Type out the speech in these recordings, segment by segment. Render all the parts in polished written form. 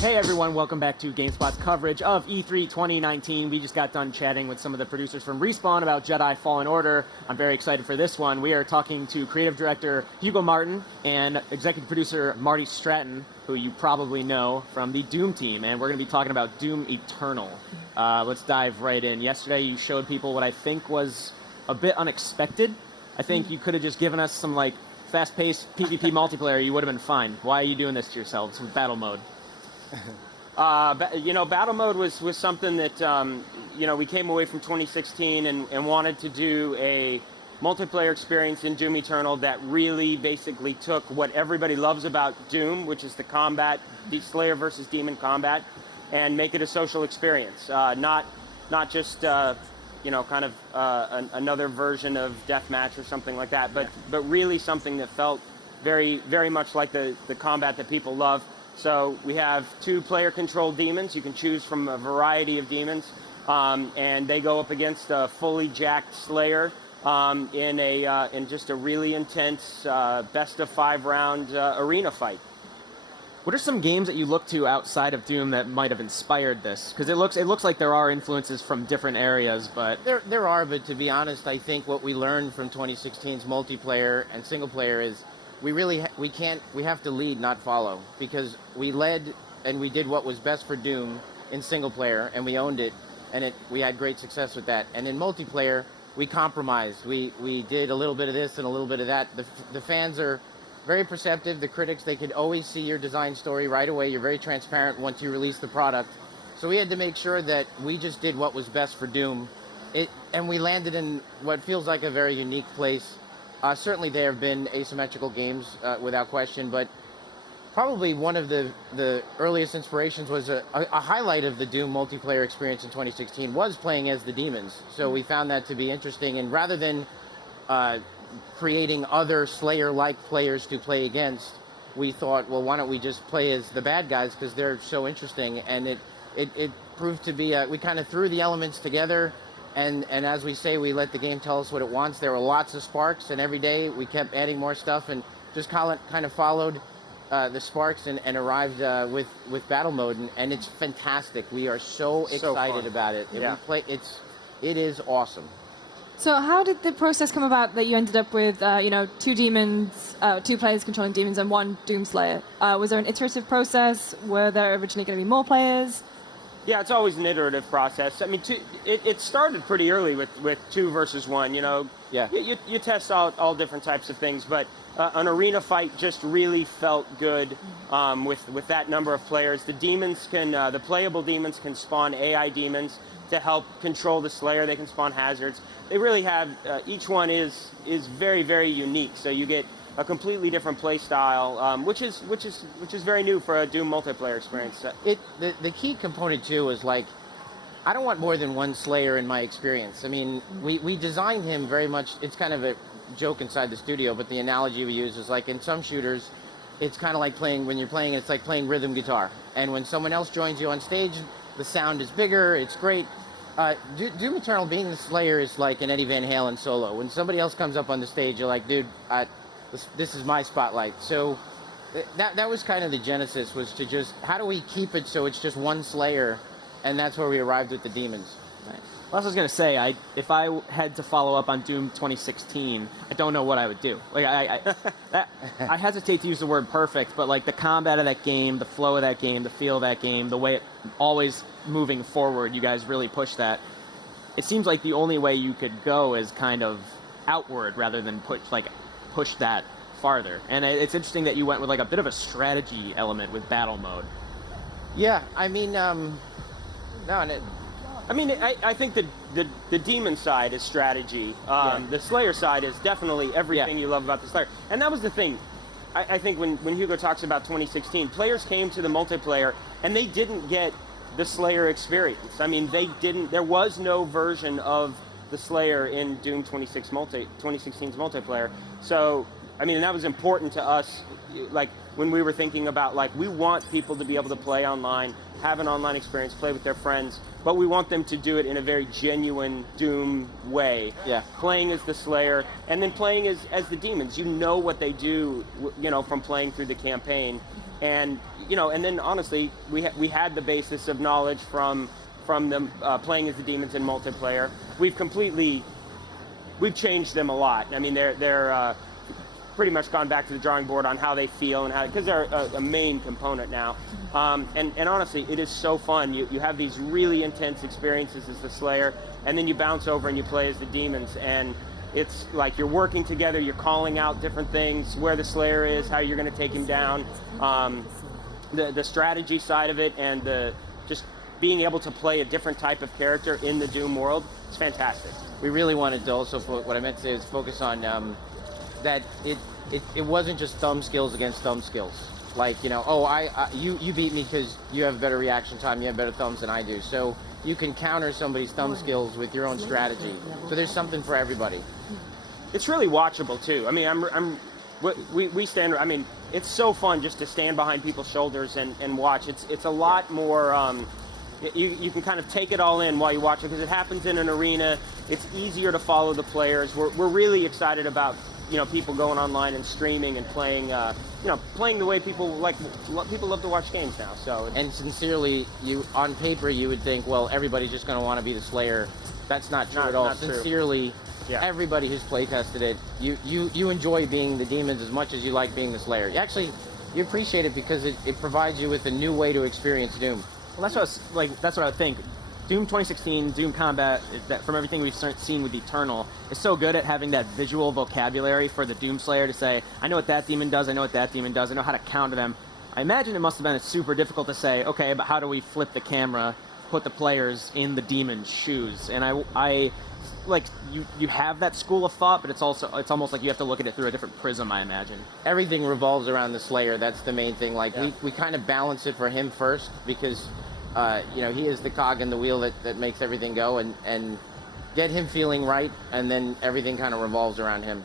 Hey everyone, welcome back to GameSpot's coverage of E3 2019. We just got done chatting with some of the producers from Respawn about Jedi Fallen Order. I'm very excited for this one. We are talking to creative director Hugo Martin and executive producer Marty Stratton, who you probably know from the Doom team, and we're going to be talking about Doom Eternal. Let's dive right in. Yesterday you showed people what I think was a bit unexpected. I think you could have just given us some like fast-paced PvP multiplayer, you would have been fine. Why are you doing this to yourselves with Battlemode? Battlemode was something that, we came away from 2016 and wanted to do a multiplayer experience in Doom Eternal that really basically took what everybody loves about Doom, which is the combat, the Slayer versus Demon combat, and make it a social experience. Not just, another version of Deathmatch or something like that, but really something that felt very, very much like the combat that people love. So we have 2 player-controlled demons. You can choose from a variety of demons, and they go up against a fully jacked Slayer in just a really intense best-of-5 round arena fight. What are some games that you look to outside of Doom that might have inspired this? Because it looks like there are influences from different areas, but there are. But to be honest, I think what we learned from 2016's multiplayer and single player is we have to lead, not follow, because we led and we did what was best for Doom in single player, and we owned it, and we had great success with that. And in multiplayer, we compromised. We did a little bit of this and a little bit of that. The fans are very perceptive. The critics, they could always see your design story right away. You're very transparent once you release the product. So we had to make sure that we just did what was best for Doom. And we landed in what feels like a very unique place. Certainly there have been asymmetrical games, without question, but probably one of the earliest inspirations was a highlight of the Doom multiplayer experience in 2016 was playing as the demons. So we found that to be interesting, and rather than creating other Slayer-like players to play against, we thought, well, why don't we just play as the bad guys, because they're so interesting. And it proved to be, we kind of threw the elements together. And as we say, we let the game tell us what it wants. There were lots of sparks, and every day we kept adding more stuff and just kind of followed the sparks and arrived with Battlemode, and it's fantastic. We are so excited about it. Yeah. It is awesome. So how did the process come about that you ended up with 2 demons, 2 players controlling demons, and 1 Doom Slayer? Was there an iterative process? Were there originally going to be more players? Yeah, it's always an iterative process. I mean, it started pretty early with 2 versus 1. Yeah. You test out all different types of things, but an arena fight just really felt good with that number of players. The playable demons can spawn AI demons to help control the Slayer. They can spawn hazards. They really have each one is very, very unique. So you get a completely different play style, which is very new for a Doom multiplayer experience. The key component too is like, I don't want more than 1 Slayer in my experience. I mean, we designed him very much. It's kind of a joke inside the studio, but the analogy we use is like in some shooters, it's kind of like when you're playing, it's like playing rhythm guitar. And when someone else joins you on stage, the sound is bigger. It's great. Doom Eternal being the Slayer is like an Eddie Van Halen solo. When somebody else comes up on the stage, you're like, dude, this is my spotlight. So that was kind of the genesis, was to just, how do we keep it so it's just 1 Slayer? And that's where we arrived with the demons. Right. Well, I was going to say, if I had to follow up on Doom 2016, I don't know what I would do. Like I hesitate to use the word perfect, but like the combat of that game, the flow of that game, the feel of that game, the way it always moving forward, you guys really push that. It seems like the only way you could go is kind of outward rather than push that farther. And it's interesting that you went with like a bit of a strategy element with Battlemode. Yeah, I mean, I think the demon side is strategy. The Slayer side is definitely everything you love about the Slayer. And that was the thing. I think when Hugo talks about 2016, players came to the multiplayer and they didn't get the Slayer experience. I mean, there was no version of the Slayer in Doom 2016's multiplayer. So, I mean, that was important to us, like, when we were thinking about, like, we want people to be able to play online, have an online experience, play with their friends, but we want them to do it in a very genuine Doom way. Yeah. Playing as the Slayer, and then playing as the demons. You know what they do, from playing through the campaign. and and then honestly, we had the basis of knowledge from them playing as the demons in multiplayer. We've changed them a lot. I mean, they're pretty much gone back to the drawing board on how they feel and how, because they're a main component now. And honestly, it is so fun. You have these really intense experiences as the Slayer, and then you bounce over and you play as the demons, and it's like you're working together, you're calling out different things, where the Slayer is, how you're going to take him down, the strategy side of it, and just being able to play a different type of character in the Doom world. It's fantastic. We really wanted to also, what I meant to say is focus on that it wasn't just thumb skills against thumb skills. Like, you beat me because you have better reaction time, you have better thumbs than I do. So you can counter somebody's thumb skills with your own strategy. So there's something for everybody. It's really watchable too. I mean, we stand. I mean, it's so fun just to stand behind people's shoulders and watch. It's a lot more. You can kind of take it all in while you watch it, because it happens in an arena. It's easier to follow the players. We're really excited about people going online and streaming and playing playing the way people love to watch games now. So and sincerely, on paper you would think, well, everybody's just going to want to be the Slayer. That's not true at all. Sincerely, yeah. Everybody who's play tested it, you enjoy being the demons as much as you like being the Slayer. You appreciate it because it provides you with a new way to experience Doom. Well, that's what I think. Doom 2016, Doom Combat, that from everything we've seen with Eternal, is so good at having that visual vocabulary for the Doom Slayer to say, I know what that demon does, I know what that demon does, I know how to counter them. I imagine it must have been super difficult to say, okay, but how do we flip the camera, put the players in the demon's shoes? And I like, you have that school of thought, but it's almost like you have to look at it through a different prism, I imagine. Everything revolves around the Slayer. That's the main thing. Like, yeah. we kind of balance it for him first, because he is the cog in the wheel that makes everything go, and get him feeling right, and then everything kind of revolves around him.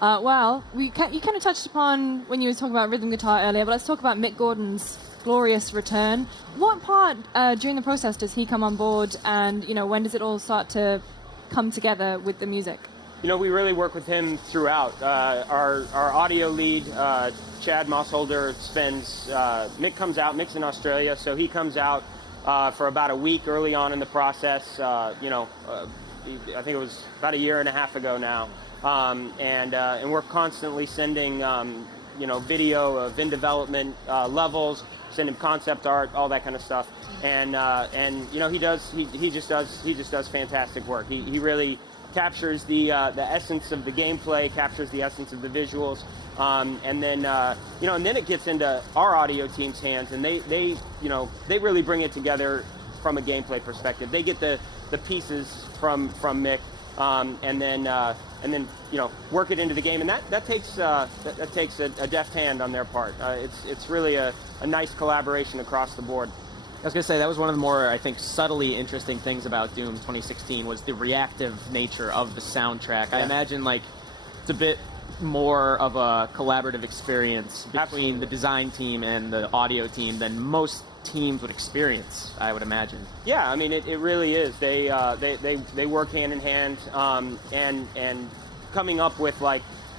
Well, you kind of touched upon when you were talking about rhythm guitar earlier, but let's talk about Mick Gordon's glorious return. What part during the process does he come on board, and when does it all start to come together with the music? We really work with him throughout. Our audio lead, Chad Mossholder, Mick comes out. Mick's in Australia, so he comes out for about a week early on in the process. I think it was about a year and a half ago now, and we're constantly sending video of in development levels, send him concept art, all that kind of stuff, and he just does fantastic work. He really captures the essence of the gameplay, captures the essence of the visuals, and then it gets into our audio team's hands, and they really bring it together from a gameplay perspective. They get the pieces from Mick, and then work it into the game, and that takes a deft hand on their part. It's really a nice collaboration across the board. I was going to say, that was one of the more, I think, subtly interesting things about Doom 2016 was the reactive nature of the soundtrack. Yeah. I imagine, it's a bit more of a collaborative experience between the design team and the audio team than most teams would experience, I would imagine. Yeah, I mean, it really is. They work hand in hand, and coming up with,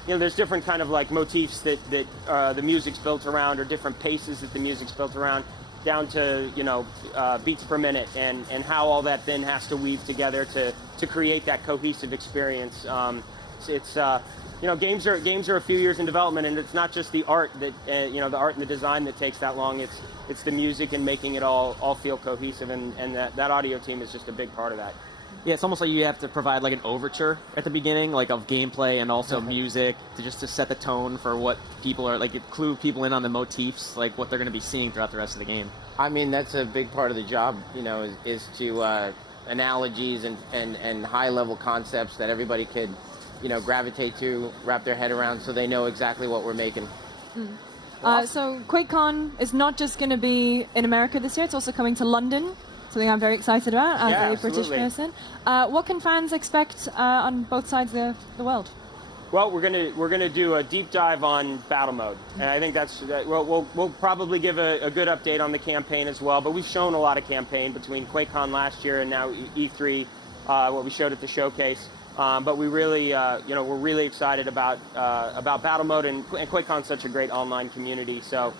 there's different kind of, motifs that the music's built around, or different paces that the music's built around, down to beats per minute, and how all that then has to weave together to create that cohesive experience. Games are a few years in development, and it's not just the art that the art and the design that takes that long. It's the music and making it all feel cohesive, and that audio team is just a big part of that. Yeah, it's almost like you have to provide an overture at the beginning, of gameplay and also music to set the tone for what people are, clue people in on the motifs, what they're going to be seeing throughout the rest of the game. I mean, that's a big part of the job, is to analogies and high-level concepts that everybody could, gravitate to, wrap their head around, so they know exactly what we're making. So QuakeCon is not just going to be in America this year, it's also coming to London. Something I'm very excited about as a British person. What can fans expect on both sides of the world? Well, we're gonna do a deep dive on Battlemode, and I think we'll probably give a good update on the campaign as well. But we've shown a lot of campaign between QuakeCon last year and now E3, what we showed at the showcase. But we really, we're really excited about Battlemode, and QuakeCon's such a great online community. So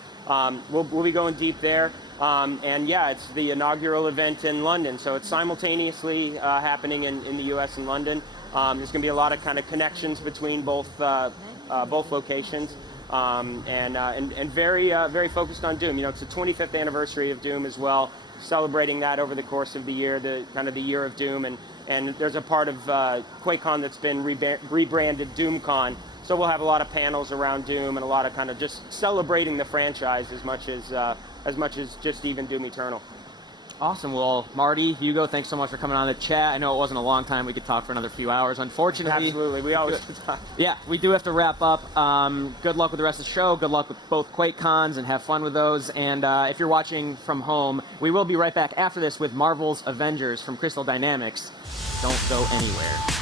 we'll be going deep there. And yeah, it's the inaugural event in London, so it's simultaneously happening in the U.S. and London. There's going to be a lot of kind of connections between both locations, and very focused on Doom. It's the 25th anniversary of Doom as well, celebrating that over the course of the year, the year of Doom, and there's a part of QuakeCon that's been rebranded DoomCon. So we'll have a lot of panels around Doom and a lot of kind of just celebrating the franchise as much as just even Doom Eternal. Awesome. Well, Marty, Hugo, thanks so much for coming on the chat. I know it wasn't a long time. We could talk for another few hours. Unfortunately, absolutely, we always talk. Yeah, we do have to wrap up. Good luck with the rest of the show. Good luck with both QuakeCons, and have fun with those. And if you're watching from home, we will be right back after this with Marvel's Avengers from Crystal Dynamics. Don't go anywhere.